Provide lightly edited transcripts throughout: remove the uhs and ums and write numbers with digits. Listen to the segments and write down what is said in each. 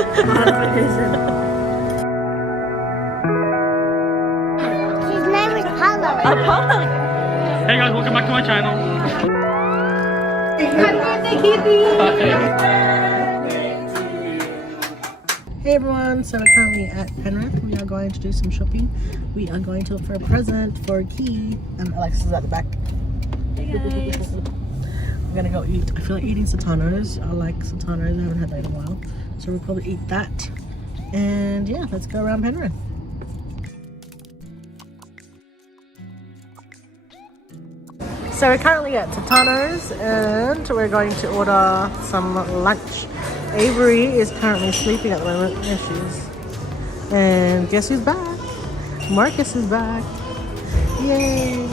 His name is Apollo. Apollo. Hey guys, welcome back to my channel. Happy birthday, Kitty! Hey everyone, so we're currently at Penrith. We are going to do some shopping. We are going to look for a present for Key. Alexis is at the back. Hey guys. We're gonna go eat. I feel like eating satanos. I like satanos. I haven't had that in a while. So we'll probably eat that. And yeah, let's go around Penrith. So we're currently at Totano's and we're going to order some lunch. Avery is currently sleeping at the moment. There she is. And guess who's back? Marcus is back. Yay!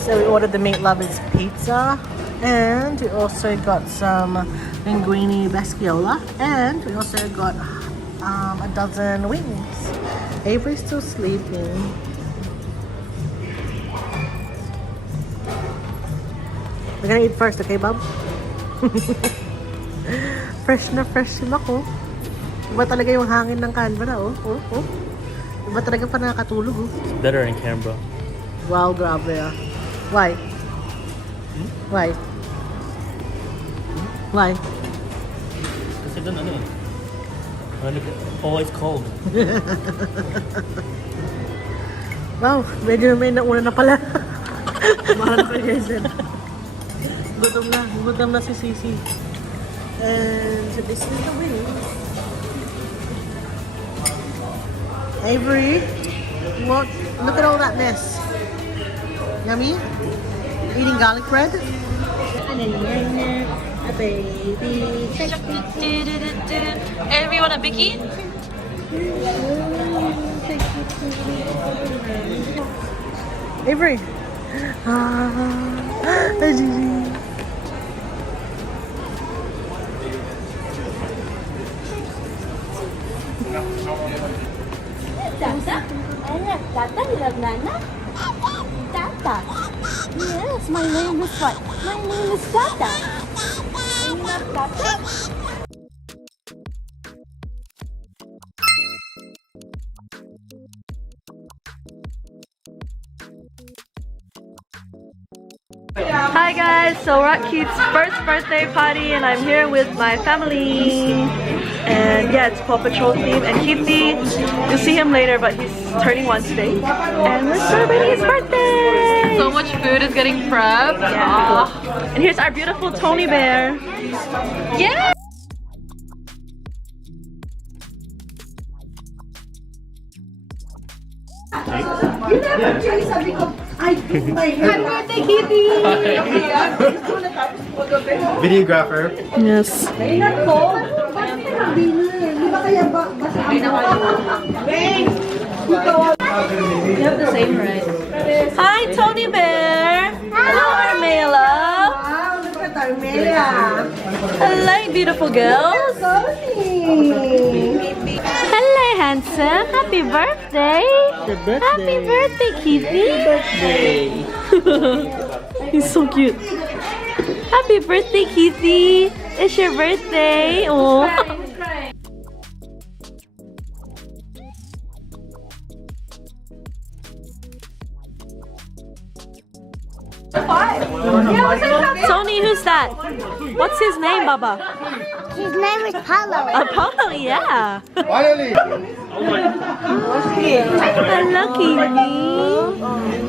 So we ordered the Meat Lovers pizza and we also got some linguine basciola and we also got a dozen wings. Avery's still sleeping. We're gonna eat first, okay, Bob? Fresh na ako. Iba talaga yung hangin ng Canberra, oh. Iba talaga pa nakakatulog, oh. It's better in Canberra. Wow, grabe ah. Why? Why? Why? Kasi doon ano eh. Always cold. Wow, medyo may nauna na pala. Mahal na kayo guys. Gutom na si Sisi. And this is the wing. Avery, look at all that mess. Yummy? Eating garlic bread? A baby. Avery, want a Bicky? Avery. Gigi. Tata? Tata, you love Nana? Tata. Yes, my name is what? My name is Tata. You love Tata? Hi guys, so we're at Keith's first birthday party and I'm here with my family. And yeah, it's Paw Patrol theme. And Keithy, you'll see him later, but he's turning 1 today. And we're celebrating his birthday! So much food is getting prepped. Yeah. And here's our beautiful Tony Bear. Yeah! Happy birthday, Kitty! Videographer. Yes. You have the same, right? Hi, Tony Bear! Hello, Armela! Wow, look at Armelia. Hello, beautiful girls! Hello, handsome! Happy birthday! Happy birthday, Keithy! He's so cute. Happy birthday, Keithy! It's your birthday! Oh. Tony, who's that? What's his name, Baba? His name is Apollo. Apollo, yeah. Finally! Hello, Keithy.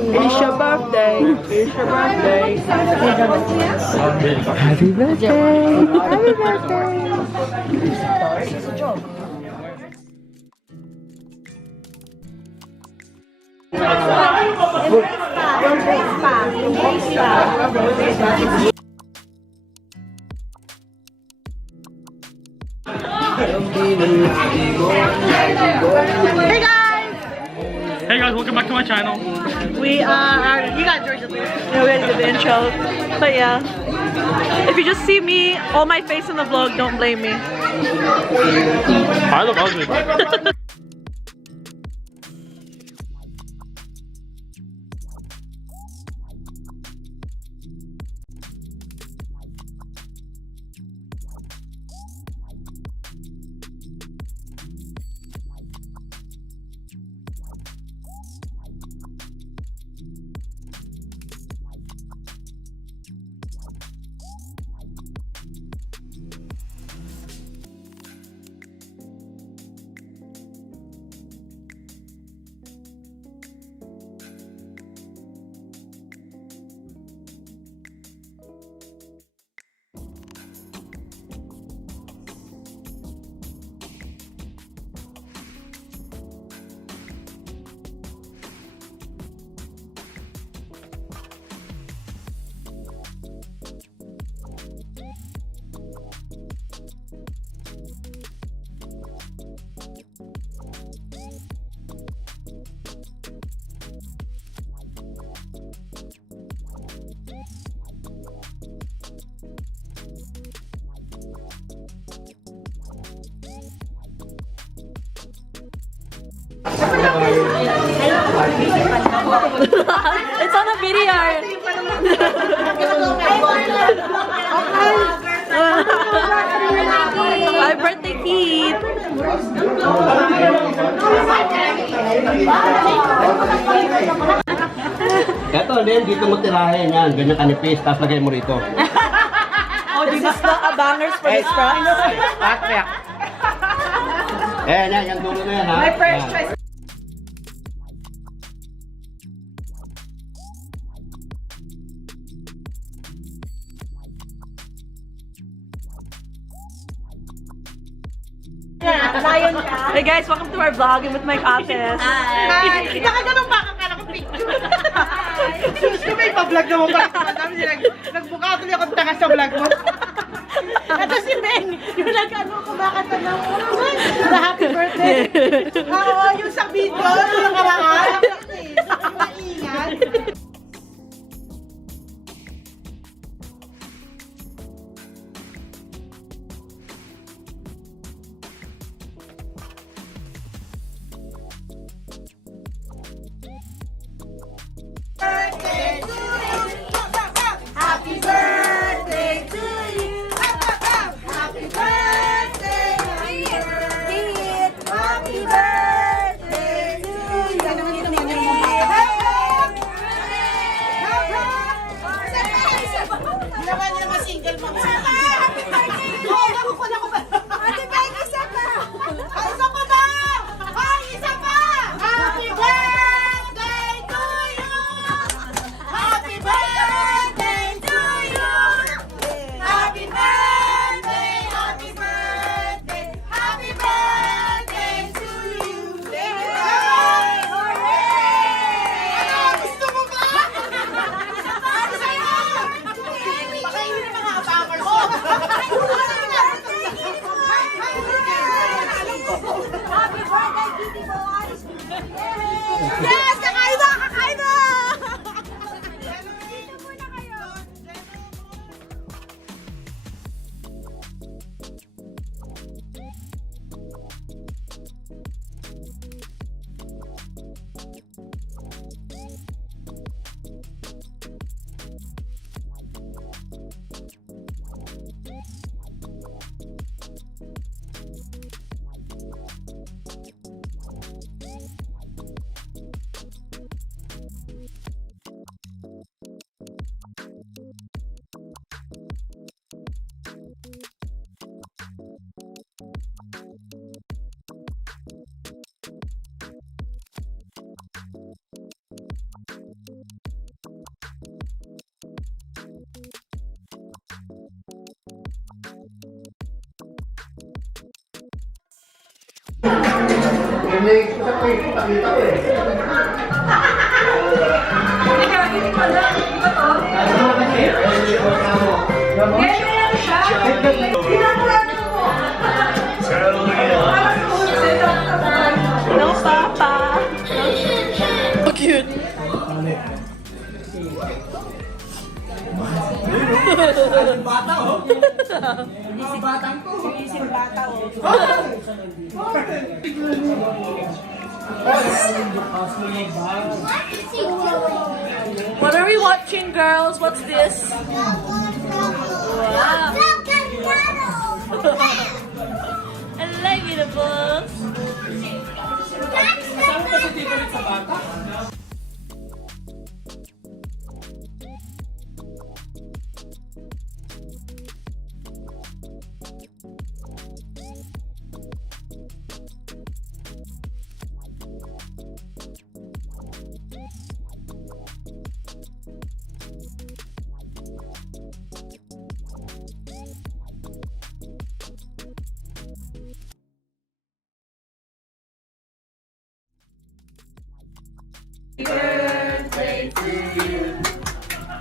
It's your birthday. It's your birthday. Happy birthday. Happy birthday. It's a joke. Hey guys! Hey guys, welcome back to my channel. We are, you got Georgia please. Yeah, we already did the intro. But yeah. If you just see me, all my face in the vlog, don't blame me. I look ugly. It's on a video. My birthday Keith. Ito, Len, dito mo tirahin yan. Ganyan kanipis, tapos lagay mo rito. Oh, this is not a bangers for the straps. Yan, dulo na yan, ha? My first choice. Hey guys, welcome to our vlog and with my office. Hi! Kita ka ganun ba? Kakala ko picture. Sus ko may pa-vlog na mo ba? Nagbuka tuloy akong tanga sa vlog mo. Ito si Ben, yung nag-ano kumakanta ng happy birthday. Oo, yung sa video, yung karangan. Yung maingat. Happy birthday to you. Happy birthday, Keith. Happy birthday to you. Naman yung mga single mo. Happy birthday. Ate Meg, isa pa. Isa pa ba? Ay, isa pa! Happy birthday to you! Happy birthday to you! Happy birthday, happy birthday, happy birthday to you! Hooray! Ano? Gusto mo ba? Isa pa! Sa'yo! Pakainin ng mga abangers mo! Happy birthday, Kitty Boy. Yes! Kakain na! Kakain na! Dito muna kayo. No, Papa. So cute. What are we watching, girls? What's this? Wow. Hello, beautifuls.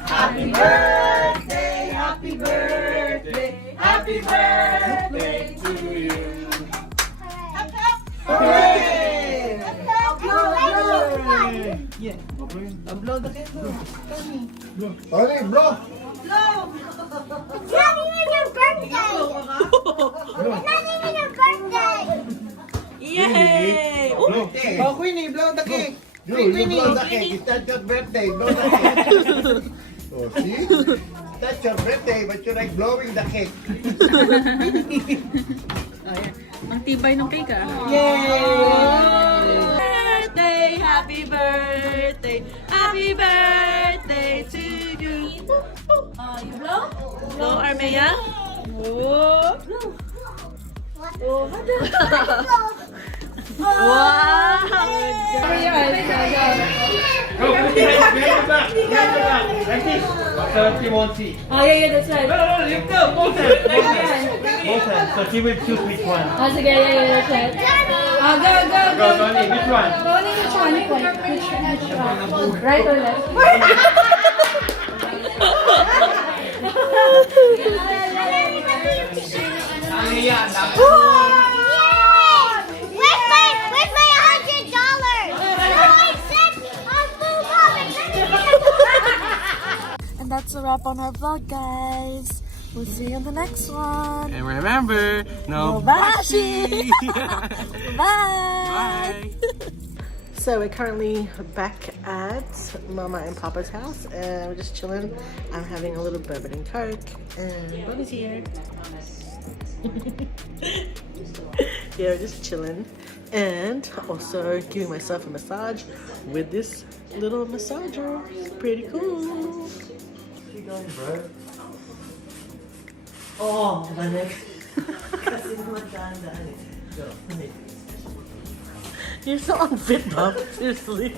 Happy birthday, happy birthday, happy birthday to you. Hooray! Yeah. Upload na kayo. Okay, bro. Happy birthday. Oh, Queenie, blow the cake. You blow the cake. It's not your birthday. Blow the cake. Oh, see? That's your birthday, but you like blowing the cake. Ang tibay ng cake ah. Birthday, happy birthday, happy birthday to you. You blow? Blow, Armea. Wow! Go, behind your back. Like this. So she won't see. Oh, yeah, that's right. No, lift up. Both hands. Both hands. So she will choose which one. Oh, sige, yeah, that's right. Go. Go, Tony, which one? Tony, which one? Which one? Right or left? Where's my $100? I said on And that's a wrap on our vlog, guys. We'll see you in the next one. And remember, no bashi. Bye. Bye. So we're currently back at Mama and Papa's house and we're just chilling. I'm having a little bourbon and coke and Bonnie's here. Yeah, we're just chilling and also giving myself a massage with this little massager. It's pretty cool. Keep going, bro. Oh, my neck. You're so unfit, Bob. Seriously.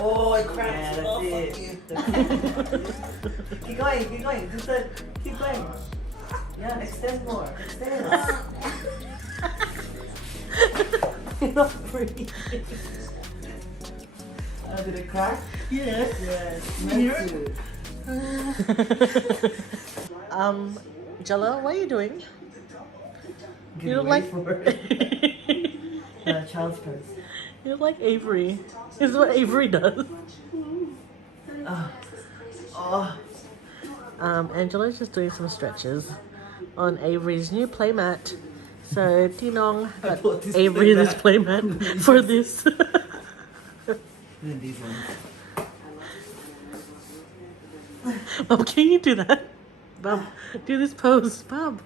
Oh, it cracks. Oh, fuck you. Keep going. Just keep going. Yeah, extend more. Extend. You're not breathing. Did it crack? Yes. Yes. Meant to. Jella, what are you doing? Give You look way like for child's pose. you look like Avery. This is what Avery does. Oh. Angela's just doing some stretches on Avery's new playmat. So Tinong got bought this Avery this playmat for this. And these ones. Bob, can you do that? Bob, do this pose. Bob,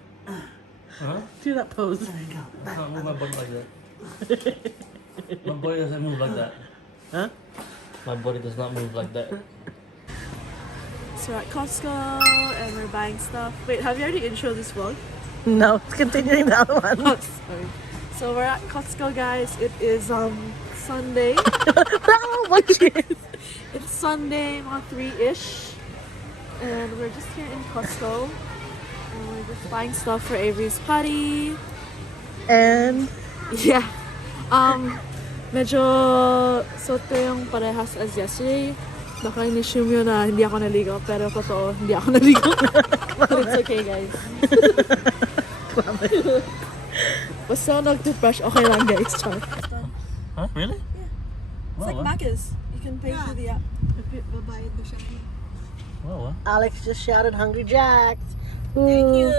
Huh? do that pose. I can't move my body like that. My body doesn't move like that. Huh? My body does not move like that. So we're at Costco and we're buying stuff. Wait, have you already introed this vlog? No, it's continuing the other one. Oh, sorry. So we're at Costco, guys. It is Sunday. Oh, what is? It's Sunday, mga 3-ish. And we're just here in Costco. And we're just buying stuff for Avery's party. And Yeah. Medyo soto yung parehas as yesterday. Baka in-assume yun na hindi ako naligo. Pero totoo, hindi ako naligo. But it's okay, guys. Basta nag-toothbrush, okay lang, guys. Char. Huh? Really? It's like Macca's. You can pay through the app. Wow. Alex just shouted Hungry Jacks. Thank you.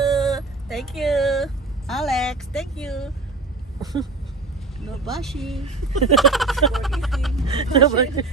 Thank you. Alex, thank you. No bashi. For eating.